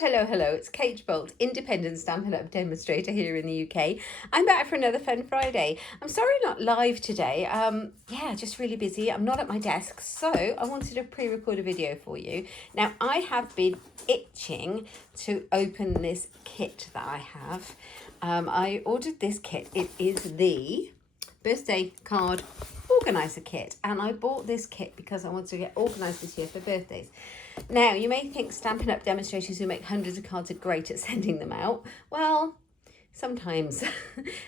Hello, it's Kate Bolt, independent Stampin' Up demonstrator here in the UK. I'm back for another Fun Friday. I'm sorry not live today. Yeah, just really busy. I'm not at my desk, so I wanted to pre-record a video for you. Now, I have been itching to open this kit that I have. I ordered this kit. It is the birthday card organizer kit, and I bought this kit because I want to get organized this year for birthdays. Now, you may think Stampin' Up demonstrators who make hundreds of cards are great at sending them out. Well, sometimes,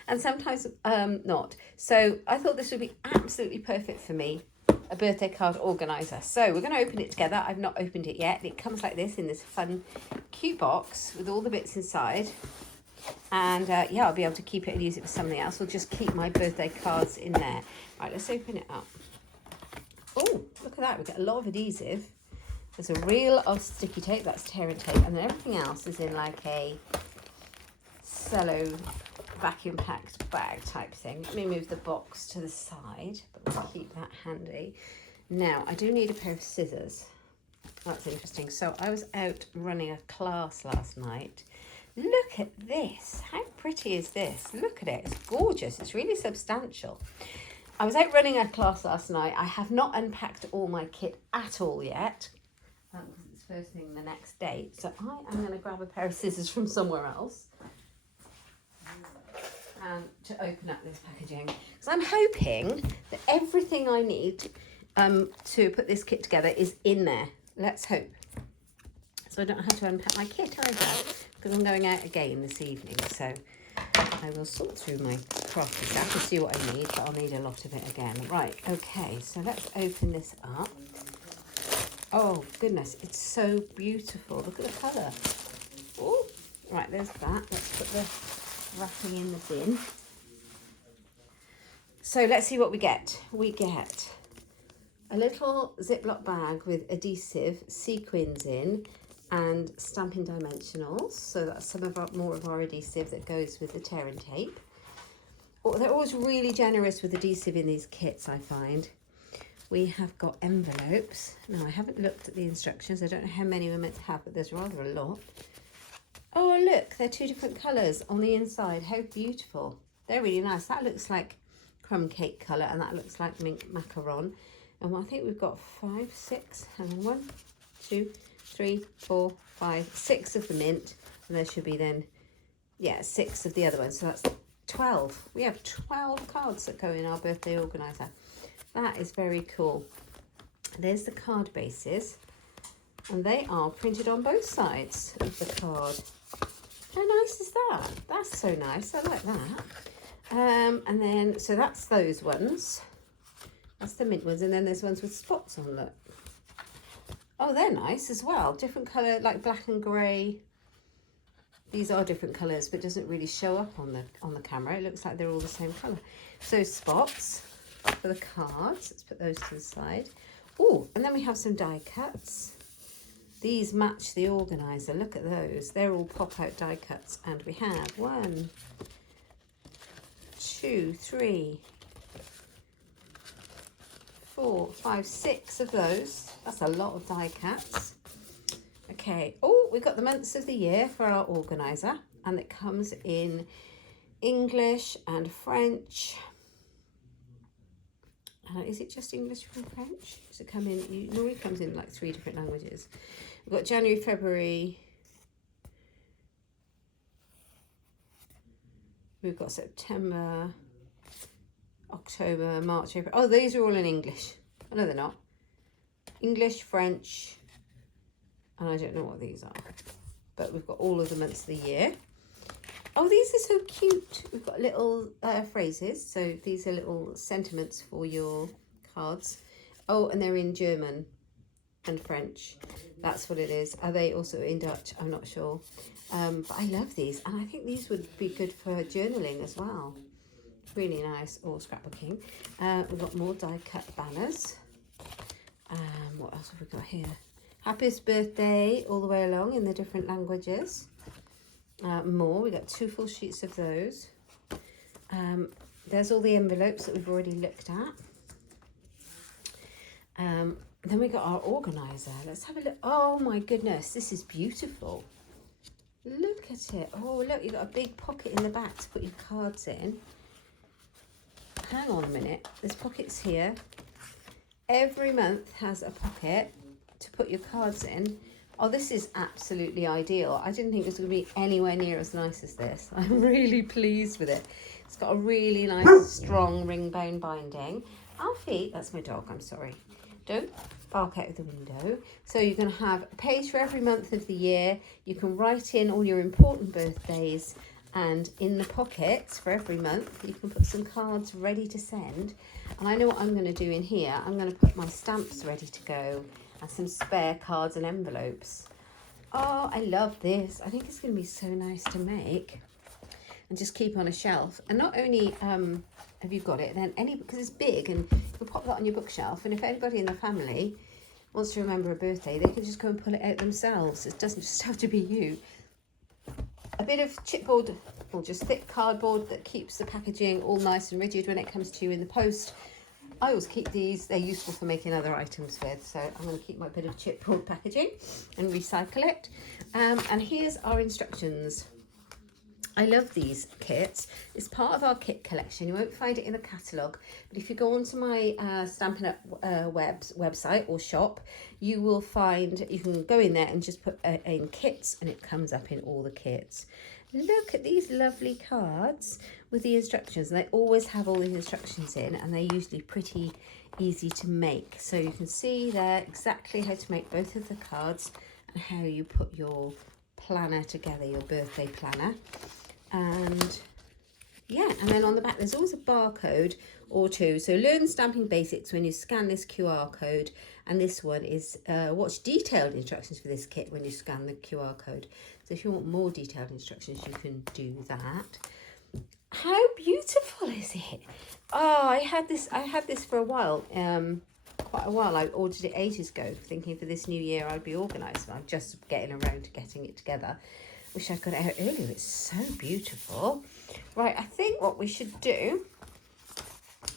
and sometimes not. So I thought this would be absolutely perfect for me, a birthday card organizer. So we're going to open it together. I've not opened it yet. It comes like this in this fun, cute box with all the bits inside. And yeah, I'll be able to keep it and use it for something else. Or just keep my birthday cards in there. Right, let's open it up. Oh, look at that. We've got a lot of adhesive. There's a reel of sticky tape, that's tear and tape, and then everything else is in like a cello vacuum packed bag type thing. Let me move the box to the side, but we'll keep that handy. Now, I do need a pair of scissors. That's interesting. So I was out running a class last night. Look at this. How pretty is this? Look at it. It's gorgeous. It's really substantial. I was out running a class last night. I have not unpacked all my kit at all yet. It's first thing the next day. So I am going to grab a pair of scissors from somewhere else and to open up this packaging. Because I'm hoping that everything I need to put this kit together is in there. Let's hope. So I don't have to unpack my kit either, because I'm going out again this evening. So I will sort through my crafty stuff to see what I need, but I'll need a lot of it again. Right, okay, so let's open this up. Oh, goodness, it's so beautiful. Look at the colour. Oh, right, there's that. Let's put the wrapping in the bin. So let's see what we get. We get a little Ziploc bag with adhesive, sequins in, and Stampin' dimensionals. So that's some of more of our adhesive that goes with the tear and tape. Oh, they're always really generous with adhesive in these kits, I find. We have got envelopes. Now, I haven't looked at the instructions. I don't know how many we're meant to have, but there's rather a lot. Oh, look, they're two different colours on the inside. How beautiful. They're really nice. That looks like crumb cake colour, and that looks like mint macaron. And I think we've got 5, 6, and then 1, 2, 3, 4, 5, 6 of the mint. And there should be then, yeah, 6 of the other ones. So that's 12. We have 12 cards that go in our birthday organizer. That is very cool. There's the card bases, and they are printed on both sides of the card. How nice is that? That's so nice. I like that. And then, so that's those ones. That's the mint ones, and then there's ones with spots on, look. Oh, they're nice as well. Different colour, like black and grey. These are different colours, but it doesn't really show up on the camera. It looks like they're all the same colour. So spots for the cards. Let's put those to the side. Oh, and then we have some die cuts. These match the organizer. Look at those. They're all pop-out die cuts. And we have 1, 2, 3, 4, 5, 6 of those. That's a lot of die cuts. Okay. Oh, we've got the months of the year for our organizer, and it comes in English and French. Is it just English and French? Does it come in? It normally comes in like 3 different languages. We've got January, February. We've got September, October, March, April. Oh, these are all in English. Oh, no, they're not. English, French, and I don't know what these are. But we've got all of the months of the year. Oh, these are so cute. We've got little phrases. So these are little sentiments for your cards. Oh, and they're in German and French. That's what it is. Are they also in Dutch? I'm not sure. But I love these. And I think these would be good for journaling as well. Really nice. Or scrapbooking. We've got more die cut banners. What else have we got here? Happiest birthday all the way along in the different languages. More, we got 2 full sheets of those. There's all the envelopes that we've already looked at. Then we got our organizer. Let's have a look. Oh my goodness, this is beautiful. Look at it. Oh, look, you've got a big pocket in the back to put your cards in. Hang on a minute. There's pockets here. Every month has a pocket to put your cards in. Oh, this is absolutely ideal. I didn't think it was going to be anywhere near as nice as this. I'm really pleased with it. It's got a really nice, strong ring-bound binding. Alfie, that's my dog, I'm sorry. Don't bark out of the window. So you're going to have a page for every month of the year. You can write in all your important birthdays, and in the pockets for every month you can put some cards ready to send. And I know what I'm going to do in here. I'm going to put my stamps ready to go and some spare cards and envelopes. Oh, I love this. I think it's going to be so nice to make and just keep on a shelf. And not only have you got it, then because it's big, and you can pop that on your bookshelf, and if anybody in the family wants to remember a birthday, they can just go and pull it out themselves. It doesn't just have to be you. A bit of chipboard or just thick cardboard that keeps the packaging all nice and rigid when it comes to you in the post. I always keep these, they're useful for making other items with, so I'm going to keep my bit of chipboard packaging and recycle it. And here's our instructions. I love these kits. It's part of our kit collection. You won't find it in the catalogue, but if you go onto my Stampin' Up website or shop, you will find, you can go in there and just put in kits, and it comes up in all the kits. Look at these lovely cards with the instructions. They always have all the instructions in, and they're usually pretty easy to make. So you can see there exactly how to make both of the cards and how you put your planner together, your birthday planner. And yeah, and then on the back there's always a barcode or two. So learn stamping basics when you scan this QR code, and this one is watch detailed instructions for this kit when you scan the QR code. So if you want more detailed instructions, you can do that. How beautiful is it? Oh, I had this for a while, quite a while. I ordered it ages ago, thinking for this new year I'd be organised. I'm just getting around to getting it together. Wish I'd got it out earlier. It's so beautiful. Right, I think what we should do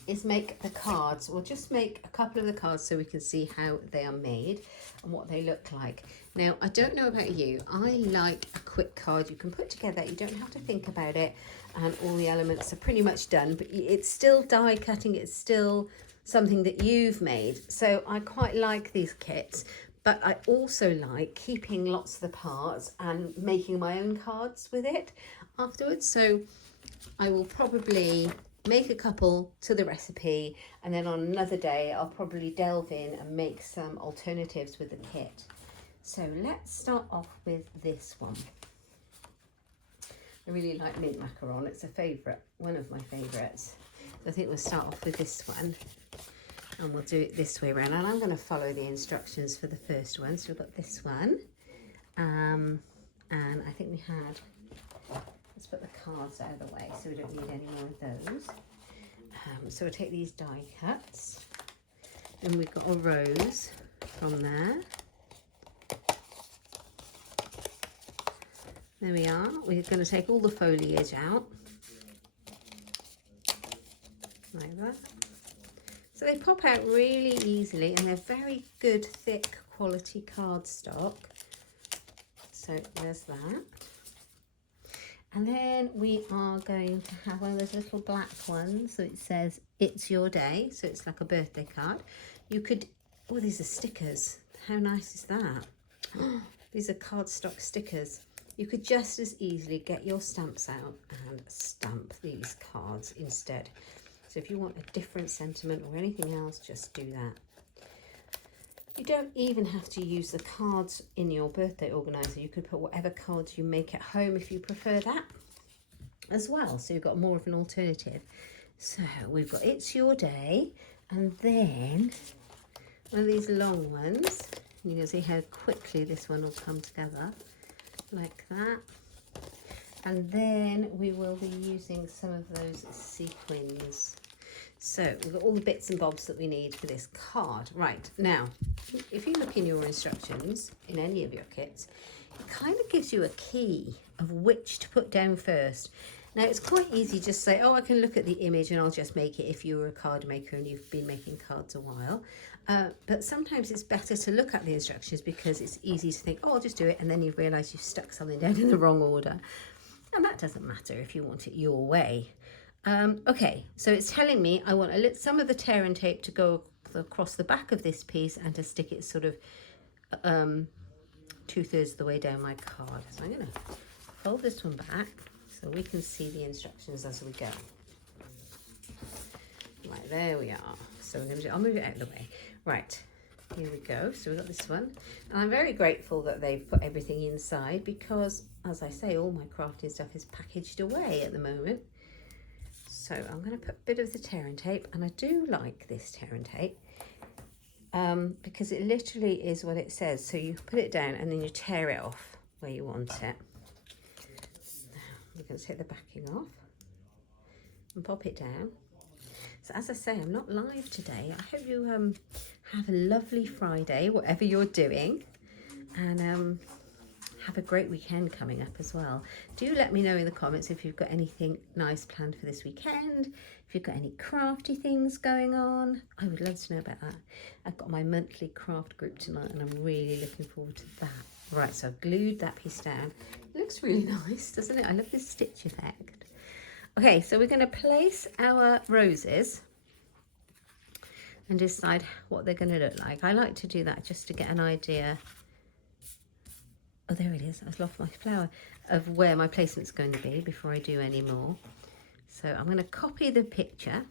is make the cards. We'll just make a couple of the cards so we can see how they are made and what they look like. Now, I don't know about you. I like a quick card you can put together. You don't have to think about it, and all the elements are pretty much done, but it's still die cutting. It's still something that you've made. So I quite like these kits. But I also like keeping lots of the parts and making my own cards with it afterwards. So I will probably make a couple to the recipe, and then on another day I'll probably delve in and make some alternatives with the kit. So let's start off with this one. I really like mint macaron. It's a favourite, one of my favourites. So I think we'll start off with this one. And we'll do it this way around, and I'm going to follow the instructions for the first one. So we've got this one, and I think we had, let's put the cards out of the way so we don't need any more of those. So we'll take these die cuts, and we've got a rose from there. There we are. We're going to take all the foliage out, like that. So they pop out really easily, and they're very good, thick quality cardstock. So there's that. And then we are going to have one of those little black ones. So it says, it's your day. So it's like a birthday card. You could, oh, these are stickers. How nice is that? These are cardstock stickers. You could just as easily get your stamps out and stamp these cards instead. So if you want a different sentiment or anything else, just do that. You don't even have to use the cards in your birthday organiser. You could put whatever cards you make at home if you prefer that as well. So you've got more of an alternative. So we've got It's Your Day, and then one of these long ones. You can see how quickly this one will come together, like that. And then we will be using some of those sequins. So we've got all the bits and bobs that we need for this card. Right, now, if you look in your instructions, in any of your kits, it kind of gives you a key of which to put down first. Now, it's quite easy just to say, oh, I can look at the image and I'll just make it if you were a card maker and you've been making cards a while. But sometimes it's better to look at the instructions because it's easy to think, oh, I'll just do it, and then you realise you've stuck something down in the wrong order. And that doesn't matter if you want it your way. Okay, so it's telling me I want some of the tear and tape to go across the back of this piece and to stick it sort of 2/3 of the way down my card. So I'm going to fold this one back so we can see the instructions as we go. Right, there we are. So we're going to I'll move it out of the way. Right, here we go. So we've got this one. And I'm very grateful that they've put everything inside because, as I say, all my crafting stuff is packaged away at the moment. So I'm going to put a bit of the tear and tape, and I do like this tear and tape because it literally is what it says. So you put it down and then you tear it off where you want it. Now we're going to take the backing off and pop it down. So as I say, I'm not live today. I hope you have a lovely Friday, whatever you're doing, and have a great weekend coming up as well. Do let me know in the comments if you've got anything nice planned for this weekend, if you've got any crafty things going on. I would love to know about that. I've got my monthly craft group tonight and I'm really looking forward to that. Right, so I've glued that piece down. It looks really nice, doesn't it? I love this stitch effect. Okay, so we're going to place our roses and decide what they're going to look like. I like to do that just to get an idea. Oh, there it is. I've lost my flower, of where my placement's going to be before I do any more. So I'm going to copy the picture.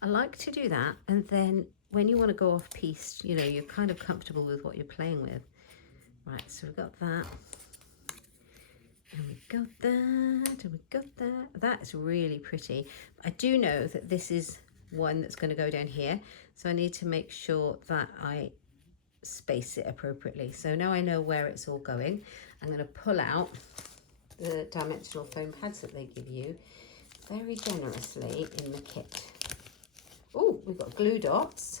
I like to do that, and then when you want to go off piece, you know, you're kind of comfortable with what you're playing with. Right, so we've got that. And we got that, and we got that. That's really pretty. I do know that this is one that's going to go down here, so I need to make sure that I space it appropriately. So now I know where it's all going. I'm going to pull out the dimensional foam pads that they give you very generously in the kit. Oh, we've got glue dots.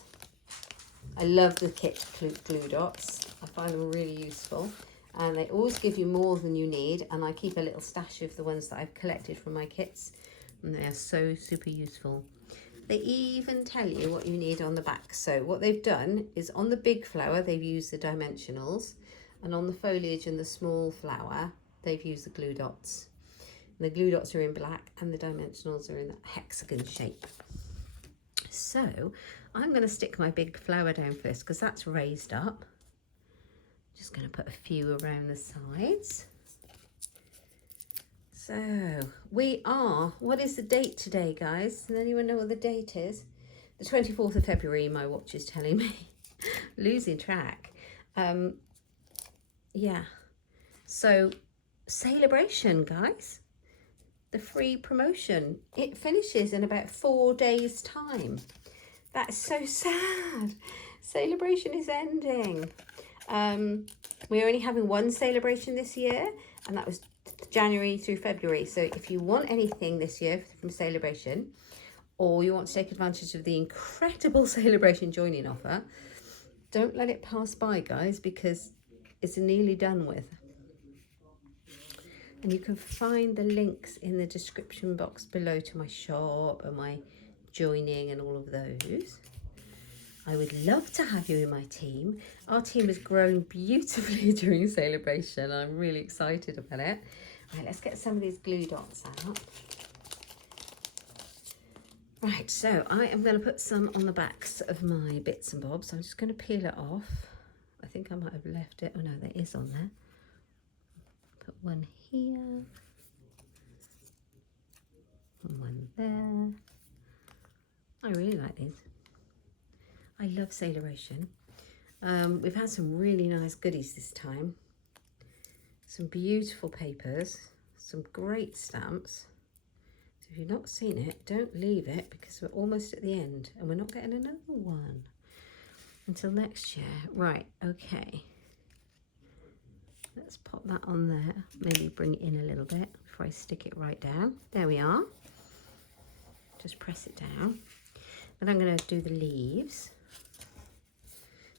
I love the kit glue dots. I find them really useful. And they always give you more than you need, and I keep a little stash of the ones that I've collected from my kits, and they are so super useful. They even tell you what you need on the back. So what they've done is on the big flower they've used the dimensionals, and on the foliage and the small flower they've used the glue dots. And the glue dots are in black and the dimensionals are in that hexagon shape. So I'm going to stick my big flower down first because that's raised up. Just going to put a few around the sides. So what is the date today, guys? Does anyone know what the date is? The 24th of February, my watch is telling me. Losing track. Yeah. So, celebration, guys. The free promotion. It finishes in about 4 days' time. That's so sad. Celebration is ending. We're only having one celebration this year, and that was January through February. So if you want anything this year from celebration, or you want to take advantage of the incredible celebration join-in offer, don't let it pass by, guys, because it's nearly done with. And you can find the links in the description box below to my shop and my joining and all of those. I would love to have you in my team. Our team has grown beautifully during celebration. I'm really excited about it. Right, let's get some of these glue dots out. Right, so I am going to put some on the backs of my bits and bobs. I'm just going to peel it off. I think I might have left it. Oh no, there is on there. Put one here. And one there. I really like these. I love celebration. We've had some really nice goodies this time. Some beautiful papers, some great stamps. So if you've not seen it, don't leave it because we're almost at the end and we're not getting another one until next year. Right, okay. Let's pop that on there. Maybe bring it in a little bit before I stick it right down. There we are. Just press it down. Then I'm going to do the leaves.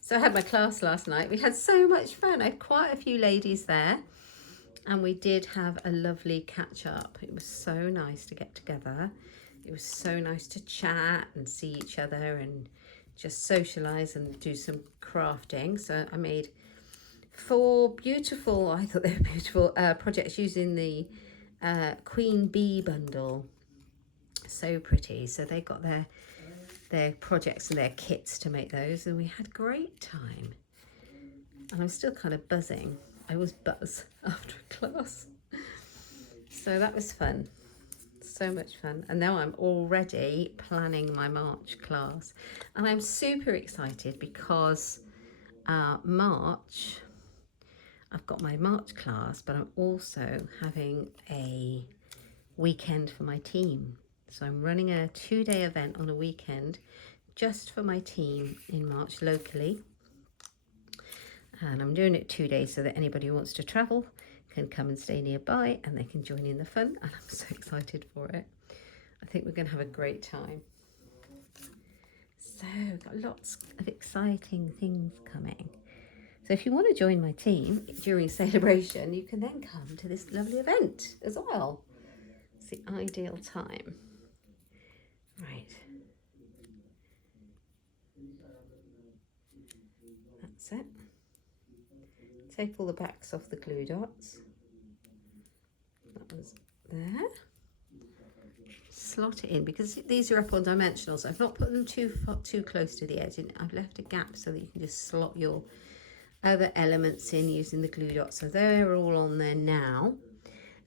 So I had my class last night. We had so much fun. I had quite a few ladies there. And we did have a lovely catch up. It was so nice to get together. It was so nice to chat and see each other and just socialise and do some crafting. So I made 4 beautiful, I thought they were beautiful, projects using the Queen Bee bundle. So pretty. So they got their projects and their kits to make those, and we had great time. And I'm still kind of buzzing. I always buzz after class. So that was fun. So much fun. And now I'm already planning my March class. And I'm super excited because March, I've got my March class, but I'm also having a weekend for my team. So I'm running a 2-day event on a weekend just for my team in March locally. And I'm doing it 2 days so that anybody who wants to travel can come and stay nearby and they can join in the fun. And I'm so excited for it. I think we're going to have a great time. So we've got lots of exciting things coming. So if you want to join my team during celebration, you can then come to this lovely event as well. It's the ideal time. Right. That's it. Take all the backs off the glue dots. That was there. Slot it in because these are up on dimensionals. I've not put them too close to the edge, and I've left a gap so that you can just slot your other elements in using the glue dots. So they're all on there now.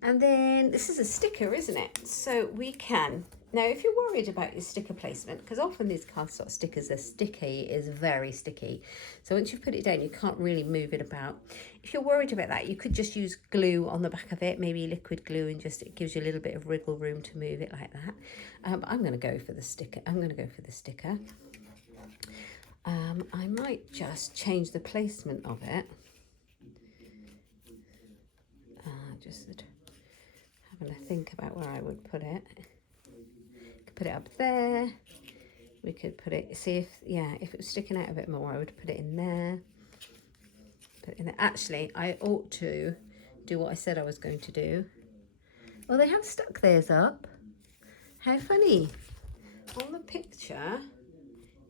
And then this is a sticker, isn't it? So we can, now if you're worried about your sticker placement, because often these cardstock stickers are sticky, is very sticky. So once you've put it down, you can't really move it about. If you're worried about that, you could just use glue on the back of it, maybe liquid glue, and just it gives you a little bit of wriggle room to move it like that. But I'm going to go for the sticker. I might just change the placement of it. Just having a think about where I would put it. Could put it up there. We could put it, see if it was sticking out a bit more, I would put it in there. Put it in there. Actually, I ought to do what I said I was going to do. Oh, they have stuck theirs up. How funny. On the picture,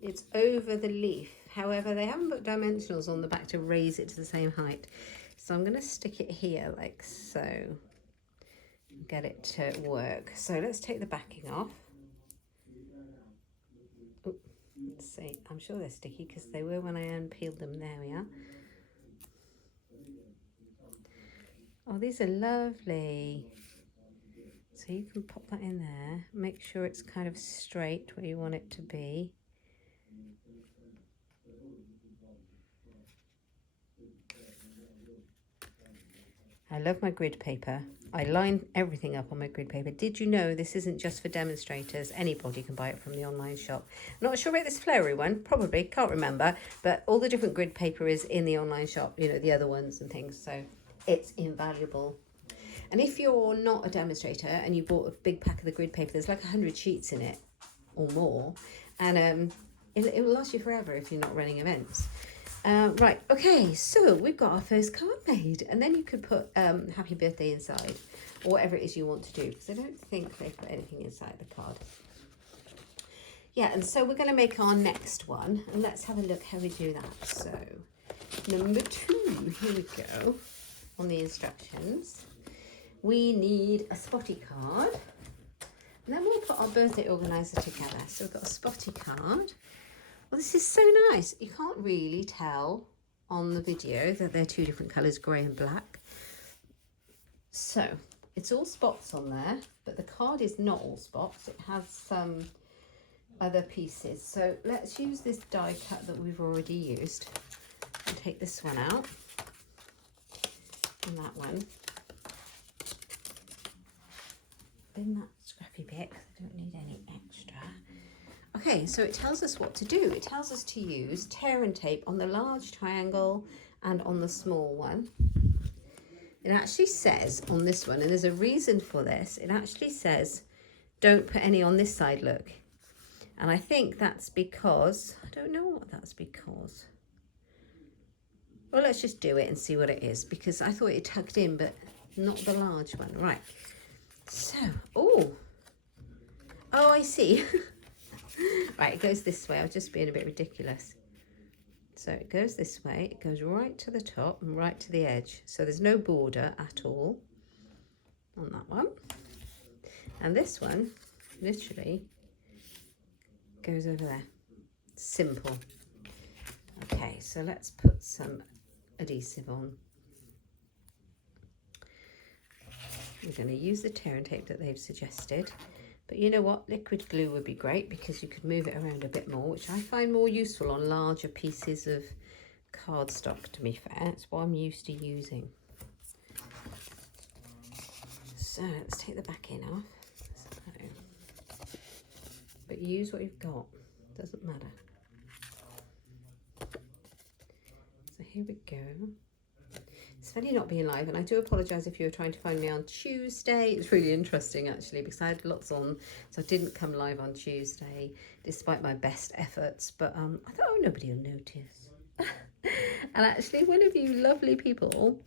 it's over the leaf. However, they haven't put dimensionals on the back to raise it to the same height. So I'm going to stick it here like so. Get it to work. So let's take the backing off. Ooh, let's see. I'm sure they're sticky because they were when I unpeeled them. There we are. Oh, these are lovely. So you can pop that in there. Make sure it's kind of straight where you want it to be. I love my grid paper. I line everything up on my grid paper. Did you know this isn't just for demonstrators? Anybody can buy it from the online shop. Not sure about this flowery one, probably, can't remember, but all the different grid paper is in the online shop, you know, the other ones and things, so it's invaluable. And if you're not a demonstrator and you bought a big pack of the grid paper, there's like 100 sheets in it or more, and it will last you forever if you're not running events. Right, okay, so we've got our first card made, and then you could put happy birthday inside, or whatever it is you want to do, because I don't think they've put anything inside the card. Yeah, and so we're going to make our next one, and let's have a look how we do that. So, number 2, here we go, on the instructions. We need a spotty card, and then we'll put our birthday organiser together. So we've got a spotty card. Well, this is so nice. You can't really tell on the video that they're 2 different colours, grey and black. So it's all spots on there, but the card is not all spots. It has some other pieces. So let's use this die cut that we've already used and take this one out and that one. Bin that scrappy bit because I don't need any extra. Okay, so it tells us what to do. It tells us to use tear and tape on the large triangle and on the small one. It actually says on this one, and there's a reason for this, it actually says don't put any on this side, look. And I think that's because, I don't know what that's because. Well, let's just do it and see what it is, because I thought it tucked in, but not the large one. Right, so, oh, I see. Right, it goes this way. I was just being a bit ridiculous. So it goes this way, it goes right to the top and right to the edge. So there's no border at all on that one. And this one literally goes over there. Simple. Okay, so let's put some adhesive on. We're going to use the tear and tape that they've suggested. But you know what? Liquid glue would be great because you could move it around a bit more, which I find more useful on larger pieces of cardstock, to be fair. It's what I'm used to using. So let's take the back end off. So, but use what you've got. Doesn't matter. So here we go. It's funny not being live, and I do apologise if you were trying to find me on Tuesday. It's really interesting actually because I had lots on, so I didn't come live on Tuesday despite my best efforts. But I thought, oh, nobody will notice. And actually, one of you lovely people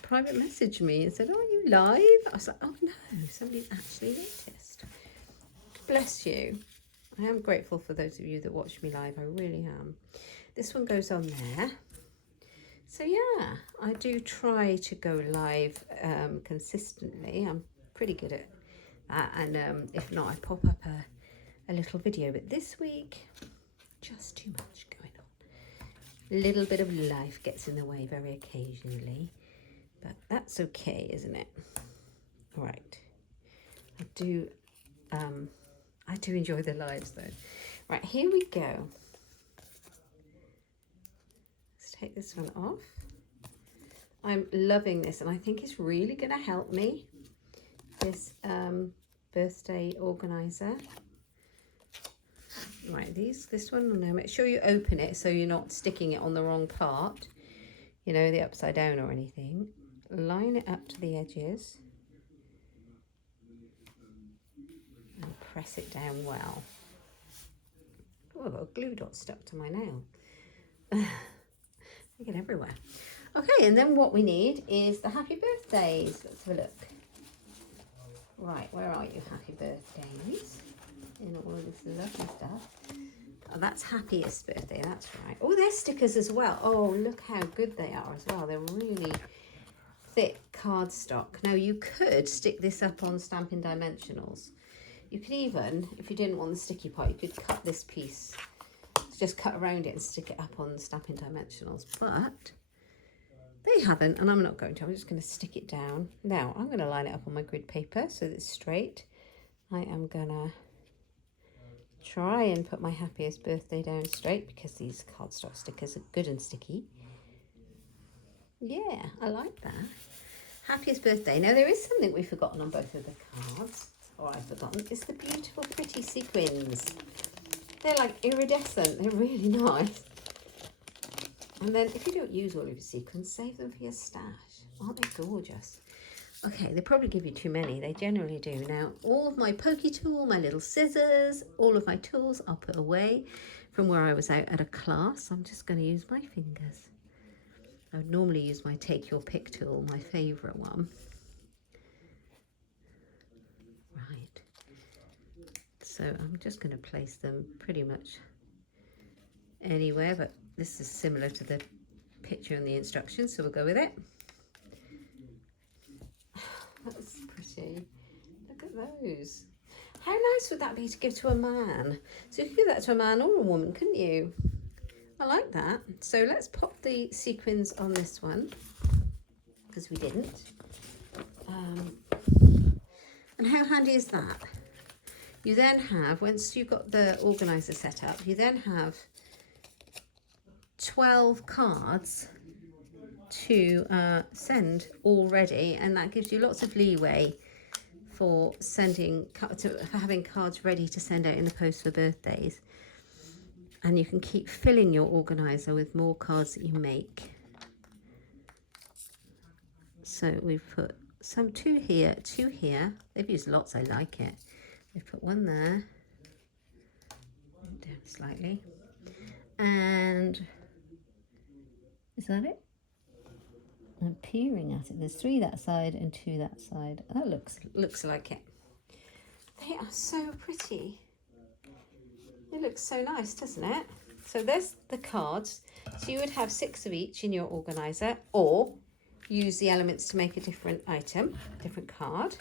private messaged me and said, "Oh, are you live?" I was like, "Oh no, somebody actually noticed." Bless you. I am grateful for those of you that watch me live. I really am. This one goes on there. So yeah, I do try to go live consistently. I'm pretty good at that, and if not, I pop up a little video. But this week, just too much going on. A little bit of life gets in the way very occasionally, but that's okay, isn't it? All right. I do enjoy the lives though. Right, here we go. Take this one off. I'm loving this, and I think it's really going to help me, this birthday organizer. Right, this one, now make sure you open it so you're not sticking it on the wrong part, you know, the upside down or anything. Line it up to the edges and press it down well. Oh, I've got a glue dot stuck to my nail. They get everywhere. Okay, and then what we need is the happy birthdays. Let's have a look. Right, where are you, happy birthdays? In all of this lovely stuff. Oh, that's happiest birthday, that's right. Oh, there's stickers as well. Oh, look how good they are as well. They're really thick cardstock. Now, you could stick this up on Stampin' Dimensionals. You could even, if you didn't want the sticky part, you could cut this piece. Just cut around it and stick it up on the Stampin' Dimensionals, but they haven't, and I'm not going to. I'm just going to stick it down. Now, I'm going to line it up on my grid paper so that it's straight. I am going to try and put my happiest birthday down straight because these cardstock stickers are good and sticky. Yeah, I like that. Happiest birthday. Now, there is something we've forgotten on both of the cards, or I've forgotten. It's the beautiful, pretty sequins. They're like iridescent. They're really nice. And then if you don't use all of your sequins, save them for your stash. Aren't they gorgeous? Okay, they probably give you too many. They generally do. Now, all of my pokey tool, my little scissors, all of my tools I'll put away from where I was out at a class. I'm just going to use my fingers. I would normally use my take your pick tool, my favourite one. Right. So I'm just going to place them pretty much anywhere, but this is similar to the picture and the instructions, so we'll go with it. That's pretty. Look at those. How nice would that be to give to a man? So you could give that to a man or a woman, couldn't you? I like that. So let's pop the sequins on this one, because we didn't. And how handy is that? You then have, once you've got the organizer set up, you then have 12 cards to send already, and that gives you lots of leeway for having cards ready to send out in the post for birthdays. And you can keep filling your organizer with more cards that you make. So we've put two here. They've used lots, I like it. We've put one there, down slightly, and is that it? I'm peering at it. There's 3 that side and 2 that side. That looks like it. They are so pretty. It looks so nice, doesn't it? So there's the cards. So you would have 6 of each in your organiser, or use the elements to make a different item, different card.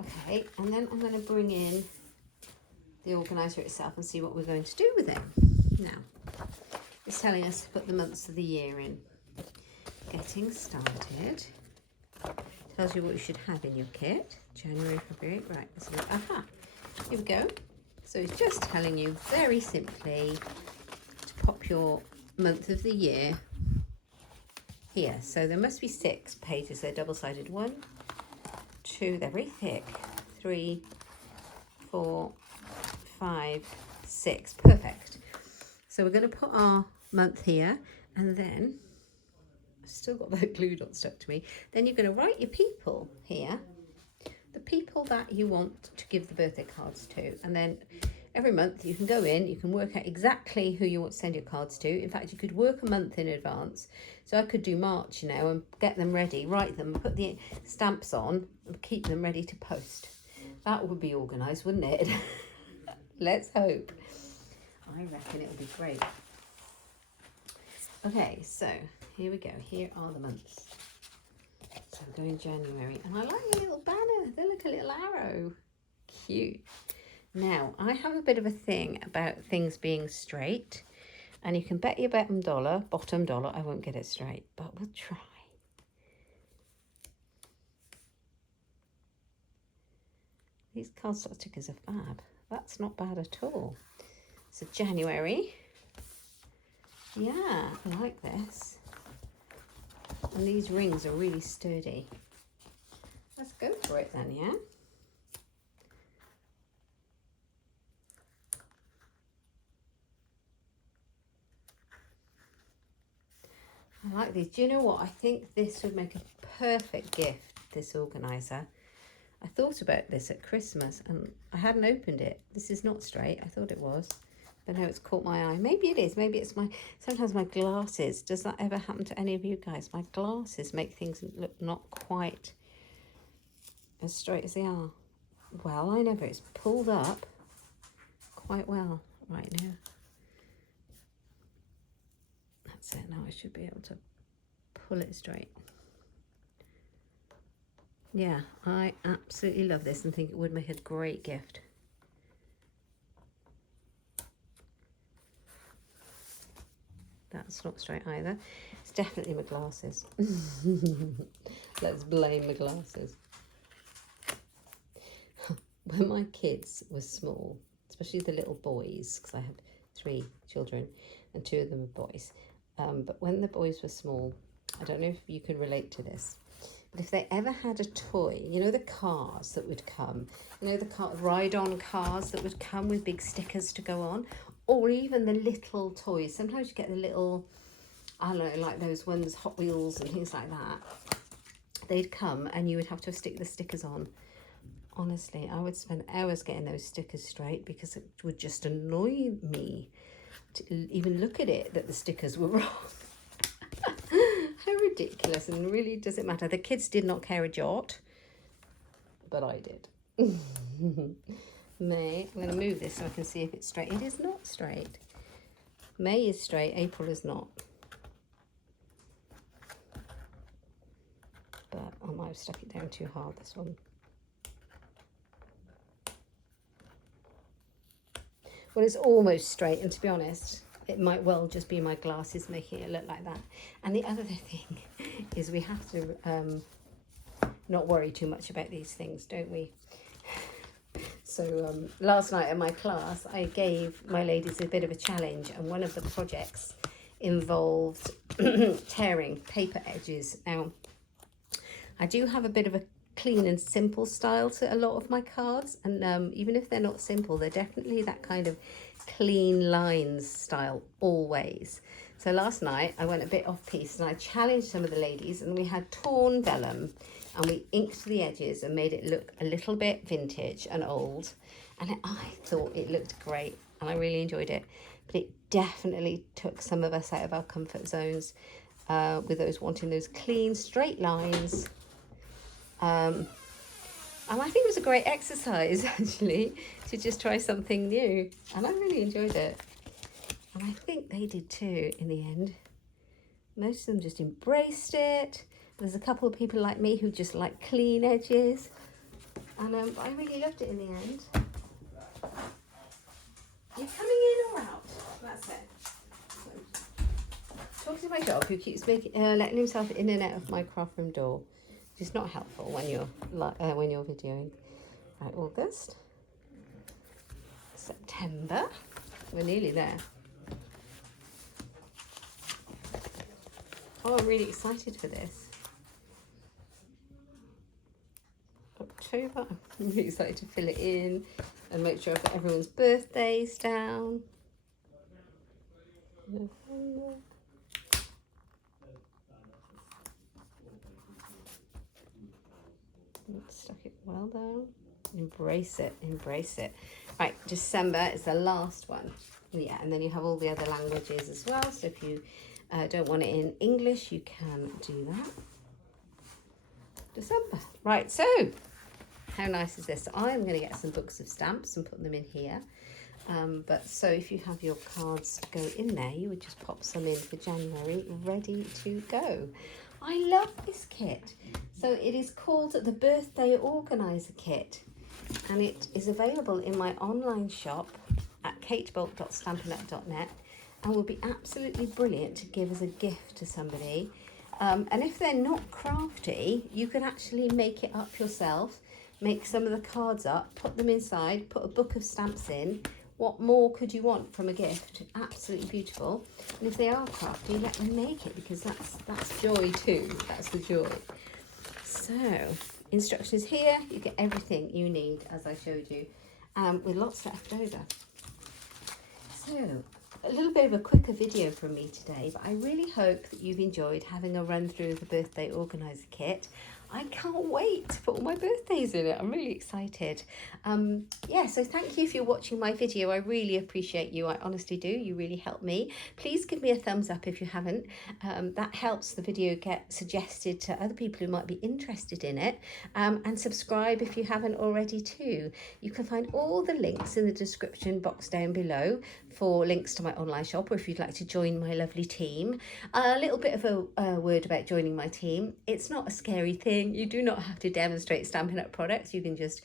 Okay, and then I'm going to bring in the organiser itself and see what we're going to do with it. Now, it's telling us to put the months of the year in. Getting started. Tells you what you should have in your kit. January, February, right, let's look. Aha, here we go. So it's just telling you very simply to pop your month of the year here. So there must be 6 pages. They're double-sided. 1, 2, they're very thick. 3, 4, 5, 6. Perfect. So we're going to put our month here, and then I've still got that glue dot stuck to me. Then you're going to write your people here, the people that you want to give the birthday cards to, and then every month you can go in, you can work out exactly who you want to send your cards to. In fact, you could work a month in advance. So I could do March, you know, and get them ready, write them, put the stamps on, and keep them ready to post. That would be organised, wouldn't it? Let's hope. I reckon it will be great. Okay, so here we go. Here are the months. So we're going January. And I like the little banner. They look a little arrow. Cute. Now, I have a bit of a thing about things being straight. And you can bet your bottom dollar, I won't get it straight. But we'll try. These cardstock stickers are fab. That's not bad at all. So January. Yeah, I like this. And these rings are really sturdy. Let's go for it then, yeah? I like these. Do you know what? I think this would make a perfect gift, this organiser. I thought about this at Christmas and I hadn't opened it. This is not straight. I thought it was. But no, it's caught my eye. Maybe it is. Maybe it's sometimes my glasses. Does that ever happen to any of you guys? My glasses make things look not quite as straight as they are. Well, I never. It's pulled up quite well right now. That's it. Now I should be able to pull it straight. Yeah, I absolutely love this and think it would make a great gift. That's not straight either. It's definitely my glasses. Let's blame the glasses. When my kids were small, especially the little boys, because I have 3 children and 2 of them are boys. But when the boys were small, I don't know if you can relate to this, but if they ever had a toy, you know the cars that would come, you know the ride-on cars that would come with big stickers to go on, or even the little toys. Sometimes you get the little, I don't know, like those ones, Hot Wheels and things like that. They'd come and you would have to stick the stickers on. Honestly, I would spend hours getting those stickers straight because it would just annoy me to even look at it that the stickers were wrong. How ridiculous, and really does it matter? The kids did not care a jot, but I did. May, I'm going to move this so I can see if it's straight. It is not straight. May is straight, April is not. But I might have stuck it down too hard, this one. Well, it's almost straight, and to be honest, it might well just be my glasses making it look like that. And the other thing is we have to not worry too much about these things, don't we? So last night at my class, I gave my ladies a bit of a challenge, and one of the projects involved tearing paper edges. Now, I do have a bit of a clean and simple style to a lot of my cards, and even if they're not simple, they're definitely that kind of clean lines style always. So last night I went a bit off piece and I challenged some of the ladies, and we had torn vellum and we inked the edges and made it look a little bit vintage and old, and I thought it looked great and I really enjoyed it. But it definitely took some of us out of our comfort zones with those wanting those clean straight lines. And I think it was a great exercise actually to just try something new, and I really enjoyed it. And I think they did too in the end. Most of them just embraced it. There's a couple of people like me who just like clean edges, and I really loved it in the end. You're coming in or out? That's it. Talking to my dog who keeps letting himself in and out of my craft room door, which is not helpful when you're videoing. Right, August, September. We're nearly there. Oh, I'm really excited for this. October. I'm really excited to fill it in and make sure I've got everyone's birthdays down. November. Stuck it well down. Embrace it, embrace it. Right, December is the last one. Yeah, and then you have all the other languages as well. So if you don't want it in English, you can do that. December. Right, so how nice is this? So I'm going to get some books of stamps and put them in here. But so if you have your cards to go in there, you would just pop some in for January, ready to go. I love this kit. So it is called the Birthday Organiser Kit, and it is available in my online shop at katebolt.stampinup.net, and will be absolutely brilliant to give as a gift to somebody. And if they're not crafty, you can actually make it up yourself, make some of the cards up, put them inside, put a book of stamps in. What more could you want from a gift? Absolutely beautiful. And if they are crafty, let them make it, because that's joy too. That's the joy. So, instructions here. You get everything you need, as I showed you, with lots left over. So, a little bit of a quicker video from me today, but I really hope that you've enjoyed having a run through of the Birthday Organiser Kit. I can't wait to put all my birthdays in it. I'm really excited. Yeah, so thank you if you're watching my video. I really appreciate you. I honestly do. You really help me. Please give me a thumbs up if you haven't. That helps the video get suggested to other people who might be interested in it. And subscribe if you haven't already too. You can find all the links in the description box down below for links to my online shop, or if you'd like to join my lovely team. A little bit of a word about joining my team. It's not a scary thing. You do not have to demonstrate Stampin' Up products. You can just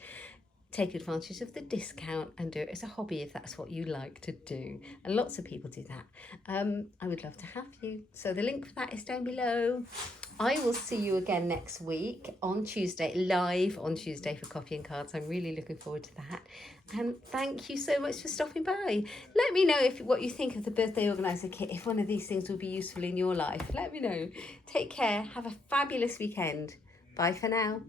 take advantage of the discount and do it as a hobby if that's what you like to do. And lots of people do that. I would love to have you. So the link for that is down below. I will see you again next week on Tuesday, live on Tuesday for Coffee and Cards. I'm really looking forward to that. And thank you so much for stopping by. Let me know what you think of the Birthday Organiser Kit, if one of these things will be useful in your life. Let me know. Take care. Have a fabulous weekend. Bye for now.